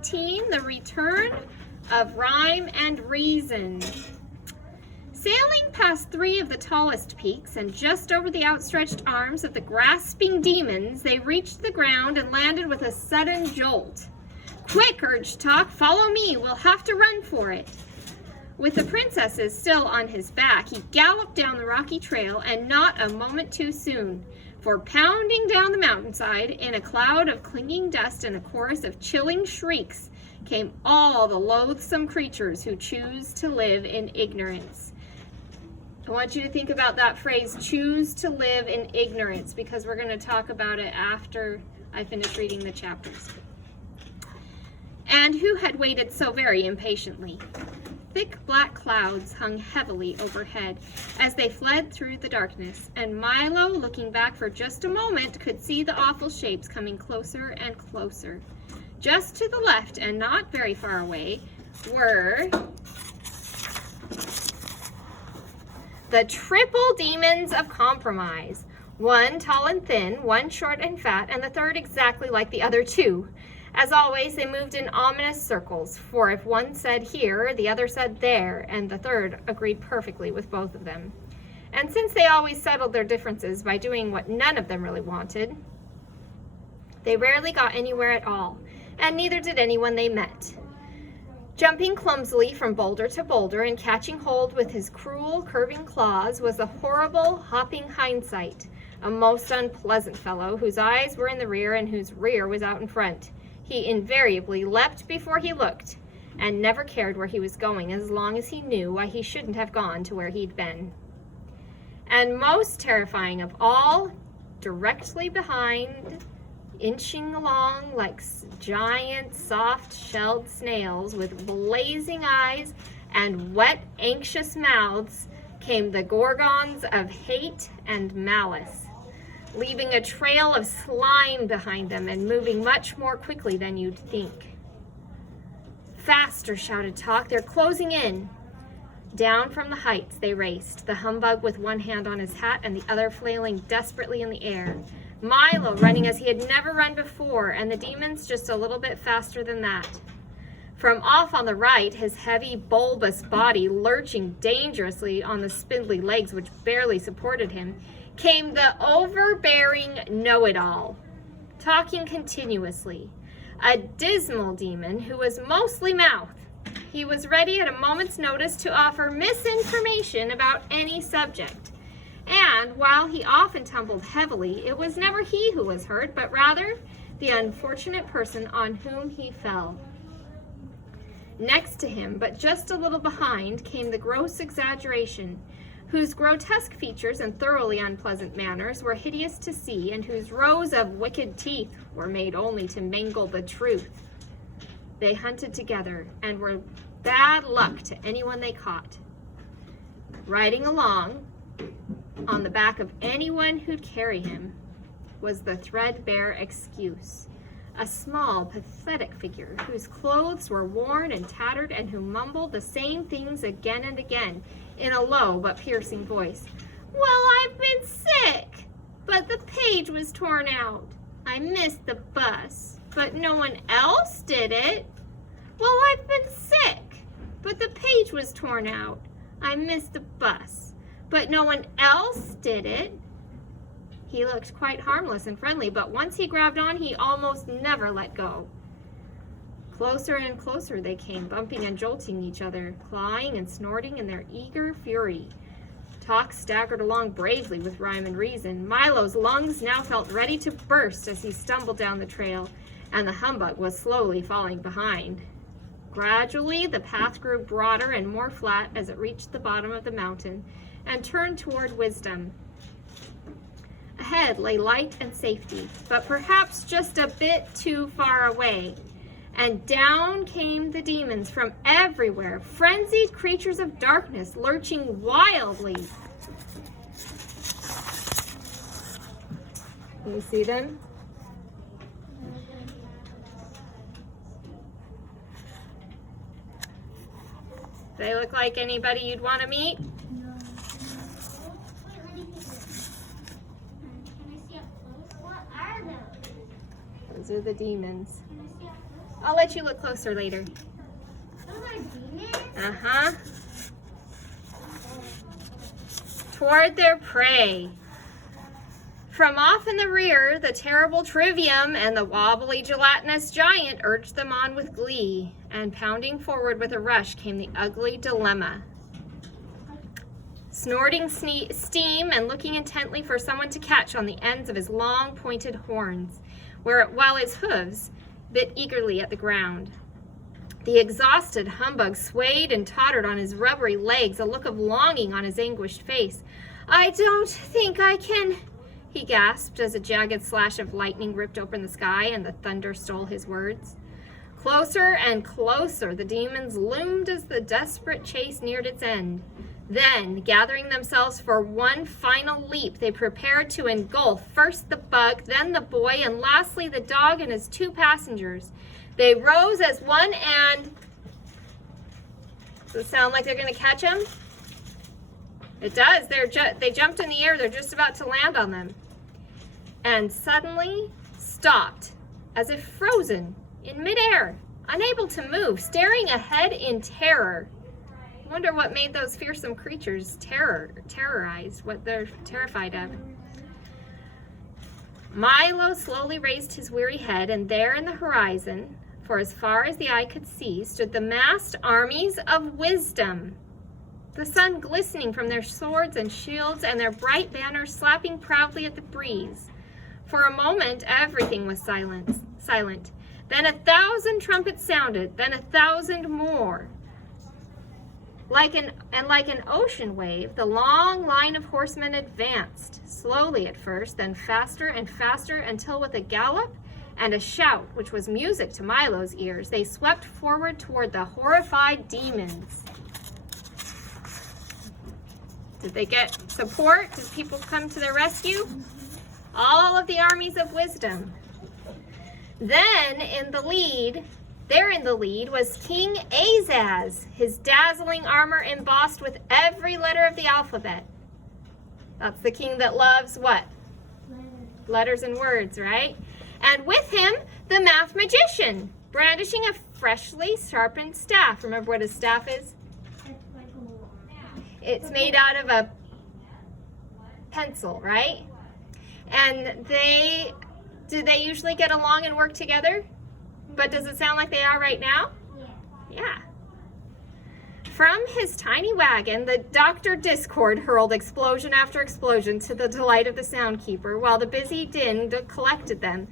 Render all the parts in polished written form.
19, The Return of Rhyme and Reason. Sailing past 3 of the tallest peaks and just over the outstretched arms of the grasping demons, they reached the ground and landed with a sudden jolt. "Quick," urged Tock, "follow me, we'll have to run for it." With the princesses still on his back, he galloped down the rocky trail, and not a moment too soon, for pounding down the mountainside in a cloud of clinging dust and a chorus of chilling shrieks came all the loathsome creatures who choose to live in ignorance. I want you to think about that phrase, choose to live in ignorance, because we're going to talk about it after I finish reading the chapters. And who had waited so very impatiently? Thick black clouds hung heavily overhead as they fled through the darkness, and Milo, looking back for just a moment, could see the awful shapes coming closer and closer. Just to the left, and not very far away, were the triple demons of compromise. One tall and thin, one short and fat, and the third exactly like the other two. As always, they moved in ominous circles, for if one said here, the other said there, and the third agreed perfectly with both of them. And since they always settled their differences by doing what none of them really wanted, they rarely got anywhere at all, and neither did anyone they met. Jumping clumsily from boulder to boulder and catching hold with his cruel, curving claws was the horrible, hopping Hindsight, a most unpleasant fellow whose eyes were in the rear and whose rear was out in front. He invariably leapt before he looked, and never cared where he was going as long as he knew why he shouldn't have gone to where he'd been. And most terrifying of all, directly behind, inching along like giant, soft-shelled snails with blazing eyes and wet, anxious mouths, came the Gorgons of hate and malice, leaving a trail of slime behind them and moving much more quickly than you'd think. "Faster," shouted Tock, "they're closing in." Down from the heights they raced, the humbug with one hand on his hat and the other flailing desperately in the air. Milo running as he had never run before, and the demons just a little bit faster than that. From off on the right, his heavy, bulbous body lurching dangerously on the spindly legs which barely supported him, came the overbearing know-it-all, talking continuously, a dismal demon who was mostly mouth. He was ready at a moment's notice to offer misinformation about any subject. And while he often tumbled heavily, it was never he who was hurt, but rather the unfortunate person on whom he fell. Next to him, but just a little behind, came the gross exaggeration, whose grotesque features and thoroughly unpleasant manners were hideous to see, and whose rows of wicked teeth were made only to mangle the truth. They hunted together, and were bad luck to anyone they caught. Riding along, on the back of anyone who'd carry him, was the threadbare Excuse, a small, pathetic figure whose clothes were worn and tattered and who mumbled the same things again and again in a low but piercing voice. "Well, I've been sick, but the page was torn out. I missed the bus, but no one else did it. Well, I've been sick, but the page was torn out. I missed the bus, but no one else did it." He looked quite harmless and friendly, but once he grabbed on, he almost never let go. Closer and closer they came, bumping and jolting each other, clawing and snorting in their eager fury. Tock staggered along bravely with Rhyme and Reason. Milo's lungs now felt ready to burst as he stumbled down the trail, and the humbug was slowly falling behind. Gradually, the path grew broader and more flat as it reached the bottom of the mountain and turned toward Wisdom. Ahead lay light and safety, but perhaps just a bit too far away. And down came the demons from everywhere, frenzied creatures of darkness lurching wildly. Can you see them? They look like anybody you'd want to meet? No. Can I see up close? What are those? Those are the demons. Can I see up close? I'll let you look closer later. Uh-huh. Toward their prey. From off in the rear, the terrible Trivium and the wobbly gelatinous giant urged them on with glee, and pounding forward with a rush came the ugly Dilemma. Snorting steam and looking intently for someone to catch on the ends of his long pointed horns, while his hooves bit eagerly at the ground. The exhausted humbug swayed and tottered on his rubbery legs, a look of longing on his anguished face. "I don't think I can," he gasped as a jagged slash of lightning ripped open the sky and the thunder stole his words. Closer and closer the demons loomed as the desperate chase neared its end. Then, gathering themselves for one final leap, they prepared to engulf first the bug, then the boy, and lastly the dog and his 2 passengers. They rose as one and... Does it sound like they're going to catch him? It does. They jumped in the air. They're just about to land on them. And suddenly stopped, as if frozen, in midair, unable to move, staring ahead in terror. I wonder what made those fearsome creatures terrorized, what they're terrified of. Milo slowly raised his weary head, and there in the horizon, for as far as the eye could see, stood the massed armies of wisdom, the sun glistening from their swords and shields, and their bright banners slapping proudly at the breeze. For a moment, everything was silent. Then 1,000 trumpets sounded, then 1,000 more. Like an ocean wave, the long line of horsemen advanced, slowly at first, then faster and faster, until with a gallop and a shout, which was music to Milo's ears, they swept forward toward the horrified demons. Did they get support? Did people come to their rescue? All of the armies of wisdom. Then there in the lead was King Azaz, his dazzling armor embossed with every letter of the alphabet. That's the king that loves what? Letters and words, right? And with him, the math magician, brandishing a freshly sharpened staff. Remember what his staff is? It's made out of a pencil, right? And do they usually get along and work together? But does it sound like they are right now? Yeah. From his tiny wagon, the Dr. Discord hurled explosion after explosion to the delight of the soundkeeper, while the busy din collected them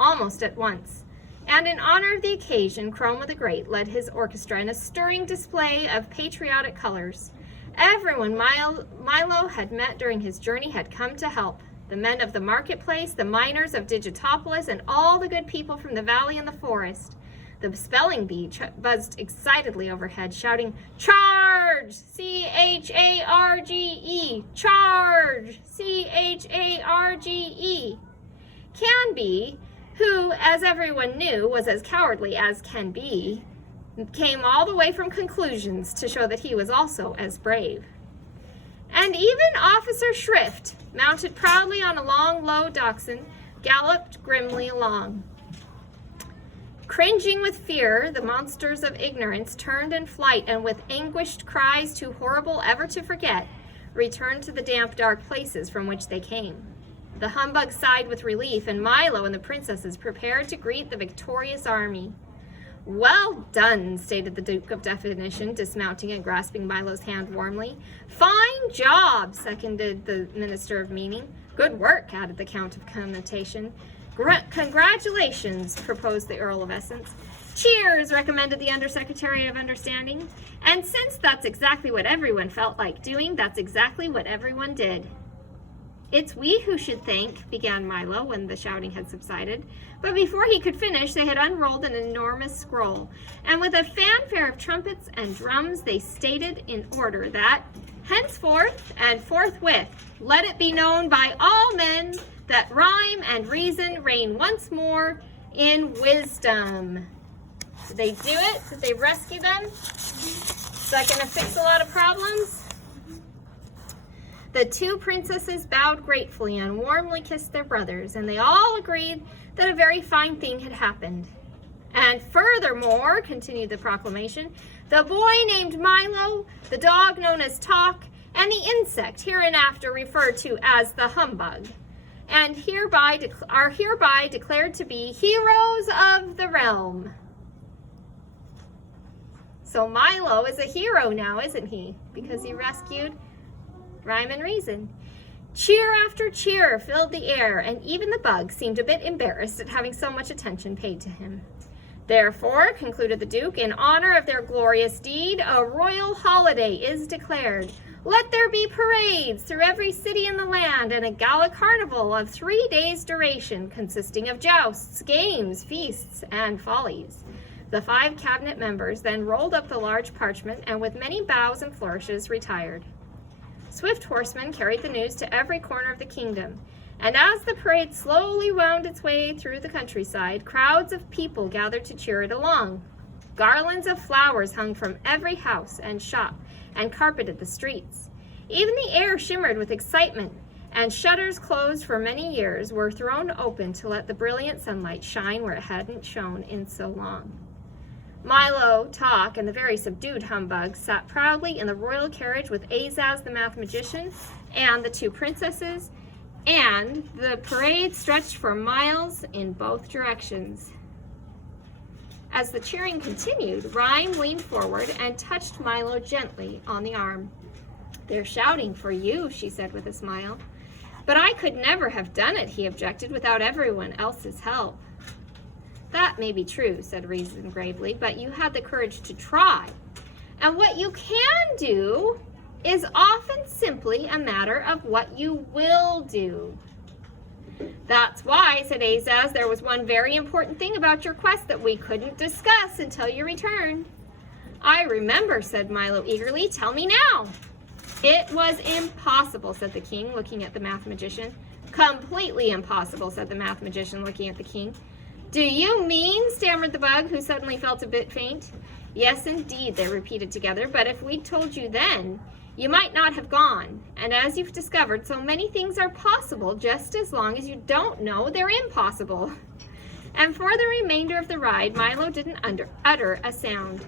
almost at once. And in honor of the occasion, Chroma the Great led his orchestra in a stirring display of patriotic colors. Everyone Milo had met during his journey had come to help. The men of the marketplace, the miners of Digitopolis, and all the good people from the valley and the forest. The spelling bee buzzed excitedly overhead, shouting, "Charge! C-H-A-R-G-E! Charge! C-H-A-R-G-E!" Canby, who, as everyone knew, was as cowardly as can be, came all the way from Conclusions to show that he was also as brave. And even Officer Shrift, mounted proudly on a long, low dachshund, galloped grimly along. Cringing with fear, the monsters of ignorance turned in flight, and with anguished cries too horrible ever to forget, returned to the damp, dark places from which they came. The humbug sighed with relief, and Milo and the princesses prepared to greet the victorious army. "Well done," stated the Duke of Definition, dismounting and grasping Milo's hand warmly. "Fine job," seconded the Minister of Meaning. "Good work," added the Count of Connotation. "Congratulations," proposed the Earl of Essence. "Cheers," recommended the Undersecretary of Understanding. And since that's exactly what everyone felt like doing, that's exactly what everyone did. "It's we who should thank," began Milo when the shouting had subsided. But before he could finish, they had unrolled an enormous scroll, and with a fanfare of trumpets and drums, they stated in order that, henceforth and forthwith, let it be known by all men that rhyme and reason reign once more in wisdom. Did they do it? Did they rescue them? Is that going to fix a lot of problems? The 2 princesses bowed gratefully and warmly kissed their brothers, and they all agreed that a very fine thing had happened. And furthermore, continued the proclamation, the boy named Milo, the dog known as Talk, and the insect hereinafter referred to as the Humbug, and are hereby declared to be heroes of the realm. So Milo is a hero now, isn't he? Because he rescued Rhyme and Reason. Cheer after cheer filled the air, and even the bug seemed a bit embarrassed at having so much attention paid to him. Therefore, concluded the Duke, in honor of their glorious deed, a royal holiday is declared. Let there be parades through every city in the land, and a gala carnival of 3 days' duration, consisting of jousts, games, feasts, and follies. The 5 cabinet members then rolled up the large parchment, and with many bows and flourishes retired. Swift horsemen carried the news to every corner of the kingdom, and as the parade slowly wound its way through the countryside, crowds of people gathered to cheer it along. Garlands of flowers hung from every house and shop and carpeted the streets. Even the air shimmered with excitement, and shutters closed for many years were thrown open to let the brilliant sunlight shine where it hadn't shone in so long. Milo, Talk, and the very subdued Humbug sat proudly in the royal carriage with Azaz the mathematician and the 2 princesses, and the parade stretched for miles in both directions. As the cheering continued, Rhyme leaned forward and touched Milo gently on the arm. "They're shouting for you," she said with a smile. "But I could never have done it," he objected, "without everyone else's help." "That may be true," said Reason gravely, "but you had the courage to try. And what you can do is often simply a matter of what you will do." "That's why," said Azaz, "there was one very important thing about your quest that we couldn't discuss until you returned." "I remember," said Milo eagerly. "Tell me now." "It was impossible," said the king, looking at the mathematician. "Completely impossible," said the mathematician, looking at the king. "Do you mean," stammered the bug, who suddenly felt a bit faint. "Yes, indeed," they repeated together, "but if we'd told you then, you might not have gone. And as you've discovered, so many things are possible just as long as you don't know they're impossible." And for the remainder of the ride, Milo didn't utter a sound.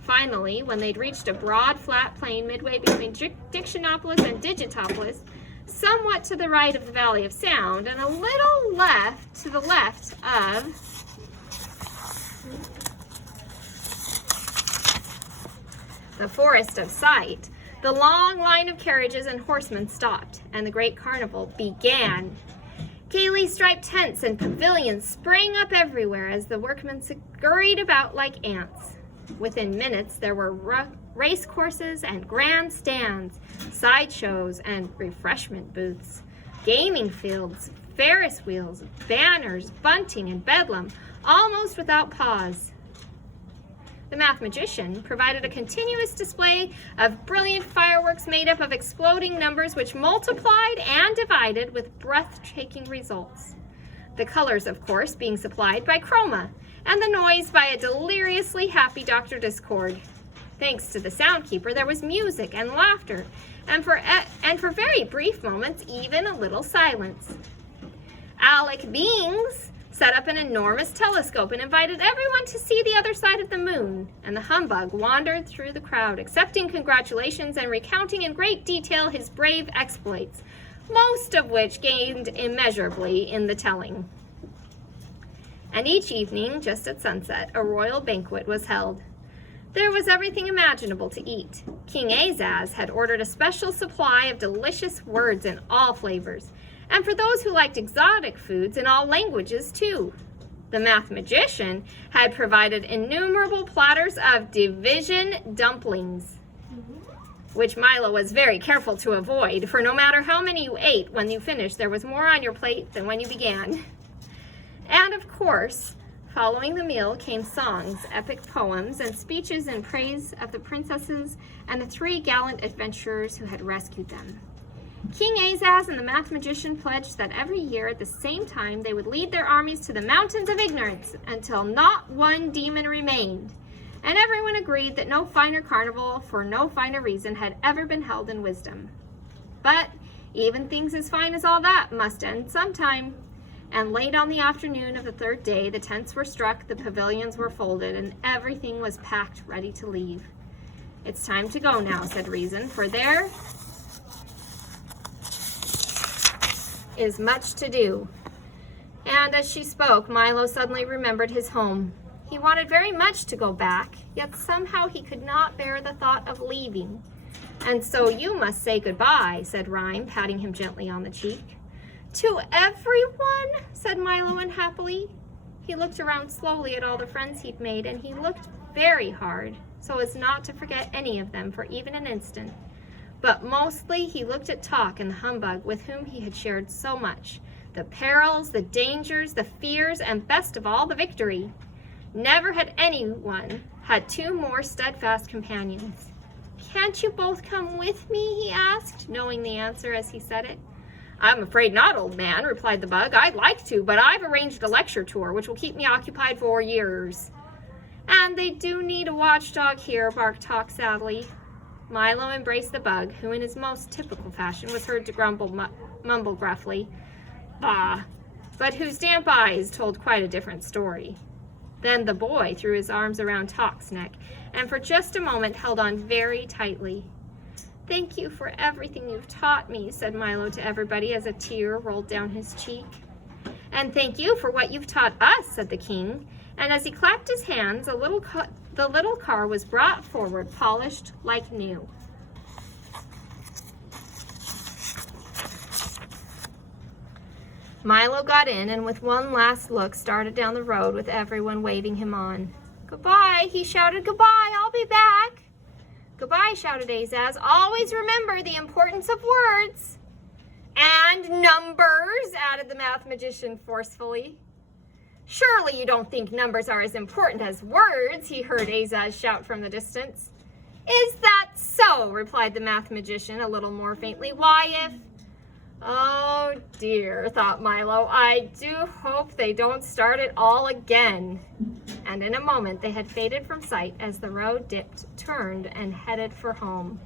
Finally, when they'd reached a broad, flat plain midway between Dictionopolis and Digitopolis, somewhat to the right of the Valley of Sound, and a little to the left of the Forest of Sight, the long line of carriages and horsemen stopped, and the great carnival began. Gaily striped tents and pavilions sprang up everywhere as the workmen scurried about like ants. Within minutes, there were race courses and grandstands, sideshows and refreshment booths, gaming fields, Ferris wheels, banners, bunting, and bedlam, almost without pause. The mathematician provided a continuous display of brilliant fireworks made up of exploding numbers which multiplied and divided with breathtaking results. The colors, of course, being supplied by Chroma, and the noise by a deliriously happy Dr. Discord. Thanks to the soundkeeper, there was music and laughter, and for very brief moments, even a little silence. Alec Beings set up an enormous telescope and invited everyone to see the other side of the moon, and the Humbug wandered through the crowd, accepting congratulations and recounting in great detail his brave exploits, most of which gained immeasurably in the telling. And each evening, just at sunset, a royal banquet was held. There was everything imaginable to eat. King Azaz had ordered a special supply of delicious words in all flavors, and for those who liked exotic foods in all languages, too. The mathematician had provided innumerable platters of division dumplings, which Milo was very careful to avoid, for no matter how many you ate, when you finished, there was more on your plate than when you began. And of course, following the meal came songs, epic poems, and speeches in praise of the princesses and the 3 gallant adventurers who had rescued them. King Azaz and the mathematician pledged that every year at the same time they would lead their armies to the mountains of ignorance until not one demon remained, and everyone agreed that no finer carnival for no finer reason had ever been held in wisdom. But even things as fine as all that must end sometime, And late on the afternoon of the third day, the tents were struck, the pavilions were folded, and everything was packed, ready to leave. "It's time to go now," said Reason, "for there is much to do." And as she spoke, Milo suddenly remembered his home. He wanted very much to go back, yet somehow he could not bear the thought of leaving. "And so you must say goodbye," said Rhyme, patting him gently on the cheek. "To everyone?" said Milo unhappily. He looked around slowly at all the friends he'd made, and he looked very hard, so as not to forget any of them for even an instant. But mostly he looked at Talk and the Humbug, with whom he had shared so much. The perils, the dangers, the fears, and best of all, the victory. Never had anyone had two more steadfast companions. "Can't you both come with me?" he asked, knowing the answer as he said it. "I'm afraid not, old man," replied the Bug. "I'd like to, but I've arranged a lecture tour, which will keep me occupied for years." "And they do need a watchdog here," barked Talk sadly. Milo embraced the Bug, who in his most typical fashion was heard to mumble gruffly, "Bah," but whose damp eyes told quite a different story. Then the boy threw his arms around Talk's neck, and for just a moment held on very tightly. "Thank you for everything you've taught me," said Milo to everybody as a tear rolled down his cheek. "And thank you for what you've taught us," said the king, and as he clapped his hands, the little car was brought forward, polished like new. Milo got in, and with one last look started down the road with everyone waving him on. "Goodbye," he shouted. "Goodbye, I'll be back." "Goodbye," shouted Azaz. "Always remember the importance of words." "And numbers," added the math magician forcefully. "Surely you don't think numbers are as important as words," he heard Azaz shout from the distance. "Is that so?" replied the math magician a little more faintly. "Why, if—" "Oh dear," thought Milo, "I do hope they don't start it all again." And in a moment they had faded from sight as the road dipped, turned, and headed for home.